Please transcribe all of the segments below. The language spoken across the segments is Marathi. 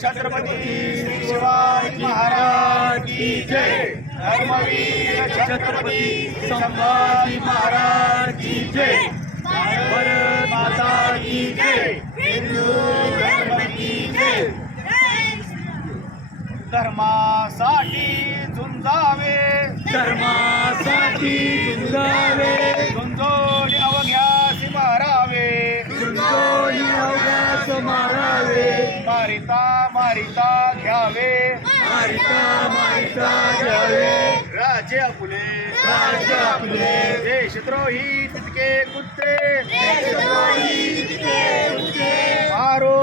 छत्रपती शिवाजी महाराज की जय। धर्मवीर छत्रपती संभाजी महाराज की जय। भारत माता की जय। हिंदू धर्म की जय। धर्मासाठी झुंजावे। धर्मासाठी झुंजावे। झुंजोड अवघ्यास मारावे। झुंजोनी अवघ्यास मारावे। मारिता मारिता घ्यावे. मारिता मारिता घ्यावे. राजे आपले. राजे आपले. देशद्रोही तितके कुत्रे. मारोने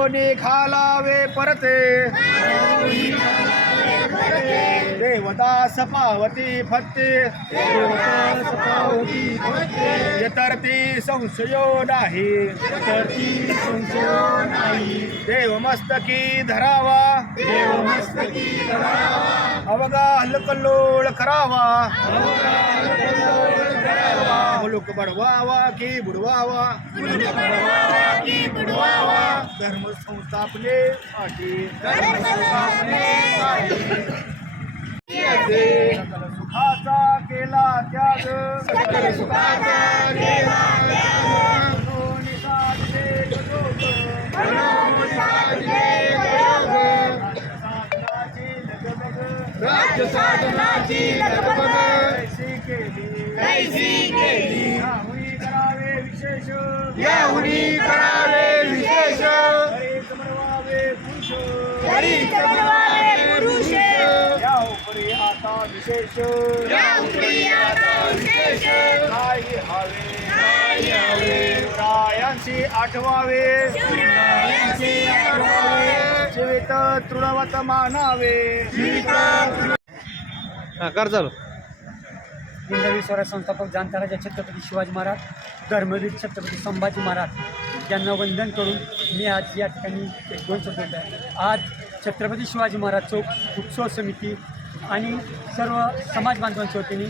घालावे परते? देवता सपावती फत्ते यतरती संशयो नाही. देवमस्तकी देव मस्तकी धरावा. अवगा हल्लकल्लोळ करावा. मुलुक बडवावा? की बुडवावा? धर्म संस्थापने सुखाचा केला त्याग. सुखाचा केला आता विशेष. नाही हवे. शिवरायांशी आठवावे। शिवरायांची आठवावे. जीवित तृणवत मानावे। कर चालू. हिंदवी स्वराज संस्थापक जाणताराच्या छत्रपती शिवाजी महाराज धर्मवीर छत्रपती संभाजी महाराज यांना वंदन करून मी आज या ठिकाणी एक दोन शब्द आज छत्रपती शिवाजी महाराज चौक उत्सव समिती आणि सर्व समाज बांधवांच्या वतीने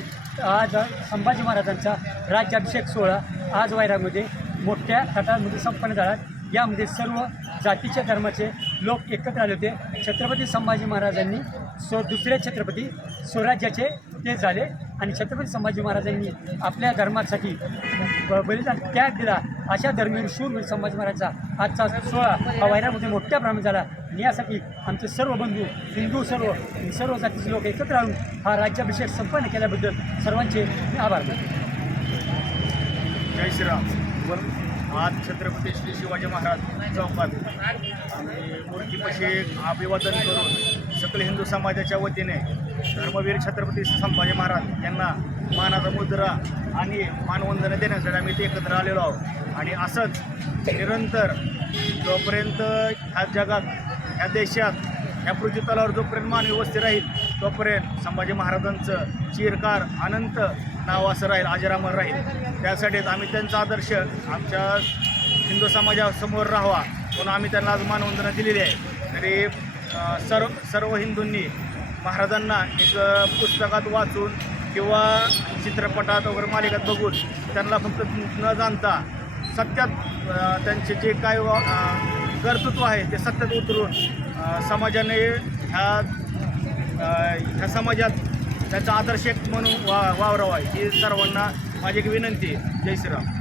आज संभाजी महाराजांचा राज्याभिषेक सोहळा आज वायरामध्ये मोठ्या थाटामध्ये संपन्न झाला. यामध्ये सर्व जातीच्या धर्माचे लोक एकत्र आले होते. छत्रपती संभाजी महाराजांनी सो दुसरे छत्रपती स्वराज्याचे ते झाले. आणि छत्रपती संभाजी महाराजांनी आपल्या धर्मासाठी ब- बलिदान त्याग दिला. अशा दरम्यान शूरवीर संभाजी महाराजांचा आजचा सोहळा हा वैरामध्ये मोठ्या प्रमाणात झाला. आणि यासाठी आमचे सर्व बंधू हिंदू सर्व सर्व जातीचे लोक एकत्र राहून हा राज्याभिषेक संपन्न केल्याबद्दल सर्वांचे मी आभार मानतो. जय श्रीराम. आज छत्रपती श्री शिवाजी महाराज चौकात आम्ही मूर्तीपाशी अभिवादन करून सकल हिंदू समाजाच्या वतीने धर्मवीर छत्रपती संभाजी महाराज यांना मानाचा मुद्रा आणि मानवंदना देण्यासाठी आम्ही इथे एकत्र आलेलो आहोत. आणि असंच निरंतर जोपर्यंत ह्या जगात ह्या देशात ह्या पृथ्वी तलावर जोपर्यंत मानवी वस्ती राहील तोपर्यंत संभाजी महाराजांचं चिरकार अनंत नाव असं राहील अजरामर राहील. त्यासाठीच आम्ही त्यांचा आदर्श आमच्या हिंदू समाजासमोर राहावा म्हणून आम्ही त्यांना आज मानवंदना दिलेली आहे. तरी सर्व सर्व हिंदूंनी महाराजांना एक पुस्तकात वाचून किंवा चित्रपटात वगैरे मालिकात बघून त्यांना फक्त न जाणता सत्यात त्यांचे जे काय वा- कर्तृत्व आहे ते सत्यात उतरून समाजाने ह्या ह्या समाजात त्याचा आदर्श एक म्हणून वा वावरावा ही सर्वांना माझी एक विनंती आहे. जय श्रीराम.